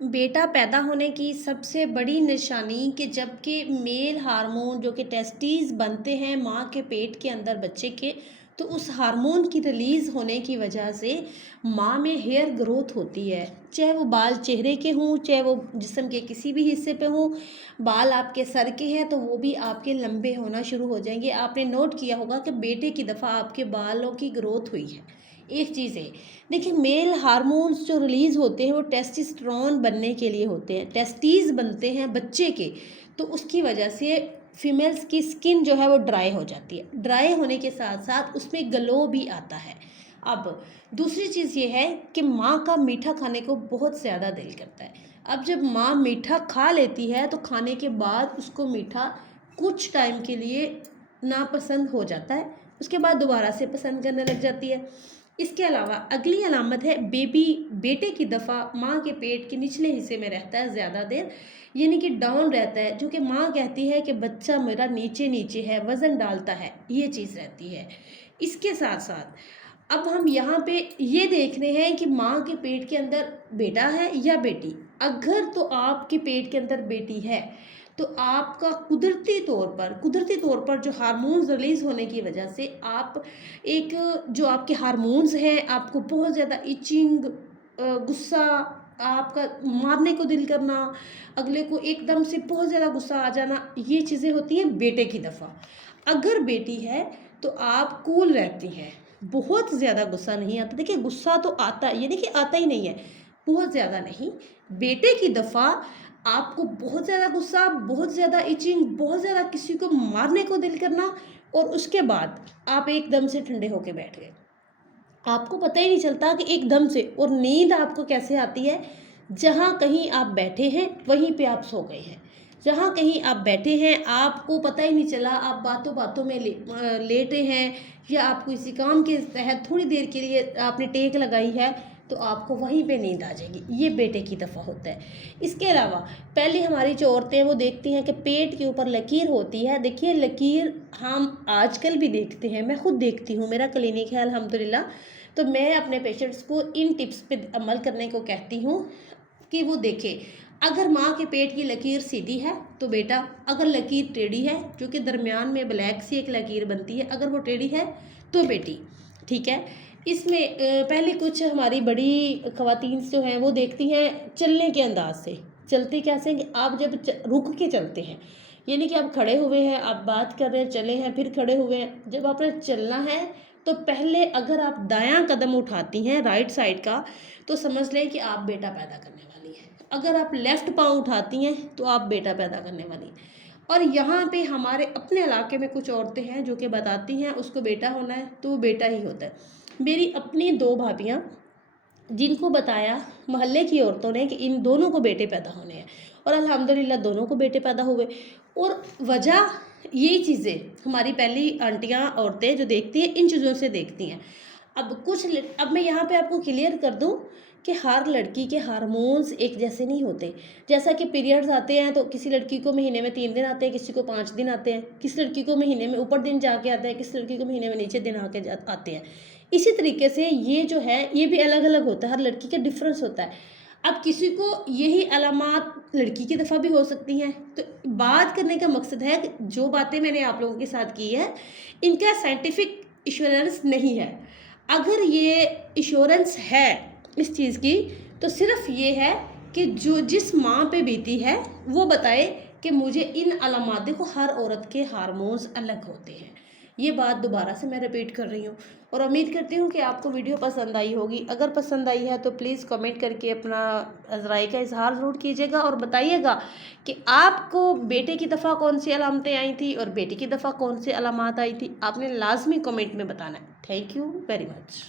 बेटा पैदा होने की सबसे बड़ी निशानी कि जबकि मेल हार्मोन जो कि टेस्टीज बनते हैं माँ के पेट के अंदर बच्चे के, तो उस हार्मोन की रिलीज़ होने की वजह से माँ में हेयर ग्रोथ होती है। चाहे वो बाल चेहरे के हों, चाहे वो जिस्म के किसी भी हिस्से पे हों। बाल आपके सर के हैं तो वो भी आपके लंबे होना शुरू हो जाएंगे। आपने नोट किया होगा कि बेटे की दफ़ा आपके बालों की ग्रोथ हुई है। एक चीज़ है, देखिए मेल हार्मोन्स जो रिलीज़ होते हैं वो टेस्टोस्टेरोन बनने के लिए होते हैं, टेस्टीज बनते हैं बच्चे के। तो उसकी वजह से फीमेल्स की स्किन जो है वो ड्राई हो जाती है। ड्राई होने के साथ साथ उसमें ग्लो भी आता है। अब दूसरी चीज़ ये है कि माँ का मीठा खाने को बहुत ज़्यादा दिल करता है। अब जब माँ मीठा खा लेती है तो खाने के बाद उसको मीठा कुछ टाइम के लिए नापसंद हो जाता है, उसके बाद दोबारा से पसंद करने लग जाती है। इसके अलावा अगली अलामत है बेटे की दफ़ा माँ के पेट के निचले हिस्से में रहता है ज़्यादा देर, यानी कि डाउन रहता है, जो कि माँ कहती है कि बच्चा मेरा नीचे नीचे है, वज़न डालता है, ये चीज़ रहती है। इसके साथ साथ अब हम यहाँ पे ये देख रहे हैं कि माँ के पेट के अंदर बेटा है या बेटी। अगर तो आपके पेट के अंदर बेटी है तो आपका कुदरती तौर पर जो हार्मोन्स रिलीज़ होने की वजह से आप एक जो आपके हार्मोन्स हैं आपको बहुत ज़्यादा इचिंग, गुस्सा, आपका मारने को दिल करना, अगले को एकदम से बहुत ज़्यादा गुस्सा आ जाना, ये चीज़ें होती हैं बेटे की दफ़ा। अगर बेटी है तो आप कूल रहती हैं, बहुत ज़्यादा गुस्सा नहीं आता। देखिए गुस्सा तो आता है, ये नहीं कि आता ही नहीं है, बहुत ज़्यादा नहीं। बेटे की दफ़ा आपको बहुत ज़्यादा गुस्सा, बहुत ज़्यादा इचिंग, बहुत ज़्यादा किसी को मारने को दिल करना, और उसके बाद आप एकदम से ठंडे होके बैठ गए। आपको पता ही नहीं चलता कि एकदम से, और नींद आपको कैसे आती है, जहाँ कहीं आप बैठे हैं वहीं पे आप सो गए हैं। जहाँ कहीं आप बैठे हैं आपको पता ही नहीं चला, आप बातों बातों में लेटे हैं, या आप किसी काम के तहत थोड़ी देर के लिए आपने टेक लगाई है तो आपको वहीं पे नींद आ जाएगी। ये बेटे की दफ़ा होता है। इसके अलावा पहले हमारी जो औरतें हैं वो देखती हैं कि पेट के ऊपर लकीर होती है। देखिए लकीर हम आजकल भी देखते हैं, मैं खुद देखती हूँ, मेरा क्लिनिक है अल्हम्दुलिल्लाह। तो मैं अपने पेशेंट्स को इन टिप्स पे अमल करने को कहती हूँ कि वो देखें। अगर माँ के पेट की लकीर सीधी है तो बेटा, अगर लकीर टेढ़ी है, जो कि दरमियान में ब्लैक सी एक लकीर बनती है, अगर वो टेढ़ी है तो बेटी। ठीक है। इसमें पहले कुछ हमारी बड़ी ख़वातीन जो हैं वो देखती हैं चलने के अंदाज से। चलते कैसे कि आप जब रुक के चलते हैं, यानी कि आप खड़े हुए हैं, आप बात कर रहे हैं, चले हैं, फिर खड़े हुए हैं, जब आपने चलना है तो पहले अगर आप दायां कदम उठाती हैं राइट साइड का तो समझ लें कि आप बेटा पैदा करने वाली हैं। अगर आप लेफ़्ट पाँव उठाती हैं तो आप बेटा पैदा करने वाली हैं। और यहाँ पे हमारे अपने इलाके में कुछ औरतें हैं जो कि बताती हैं उसको बेटा होना है तो वो बेटा ही होता है। मेरी अपनी 2 भाभियाँ, जिनको बताया मोहल्ले की औरतों ने कि इन दोनों को बेटे पैदा होने हैं, और अल्हम्दुलिल्लाह दोनों को बेटे पैदा हुए। और वजह यही चीज़ें हमारी पहली आंटियाँ औरतें जो देखती हैं इन चीज़ों से देखती हैं। अब मैं यहाँ पे आपको क्लियर कर दूँ कि हर लड़की के हार्मोन्स एक जैसे नहीं होते। जैसा कि पीरियड्स आते हैं तो किसी लड़की को महीने में 3 दिन आते हैं, किसी को 5 दिन आते हैं, किसी लड़की को महीने में ऊपर दिन जाके आते हैं, किसी लड़की को महीने में नीचे दिन आते हैं। इसी तरीके से ये जो है ये भी अलग अलग होता है, हर लड़की का डिफरेंस होता है। अब किसी को यही अलामात लड़की की दफ़ा भी हो सकती हैं। तो बात करने का मकसद है कि जो बातें मैंने आप लोगों के साथ की है इनका साइंटिफिक इंश्योरेंस नहीं है। अगर ये इंश्योरेंस है इस चीज़ की तो सिर्फ ये है कि जो जिस माँ पे बीती है वो बताए कि मुझे इन अलामात, देखो हर औरत के हार्मोन्स अलग होते हैं। ये बात दोबारा से मैं रिपीट कर रही हूँ, और उम्मीद करती हूँ कि आपको वीडियो पसंद आई होगी। अगर पसंद आई है तो प्लीज़ कमेंट करके अपना राय का इजहार ज़रूर कीजिएगा और बताइएगा कि आपको बेटे की दफ़ा कौन सी अलामतें आई थी और बेटी की दफ़ा कौन सी अलामात आई थी। आपने लाजमी कमेंट में बताना है। Thank you very much.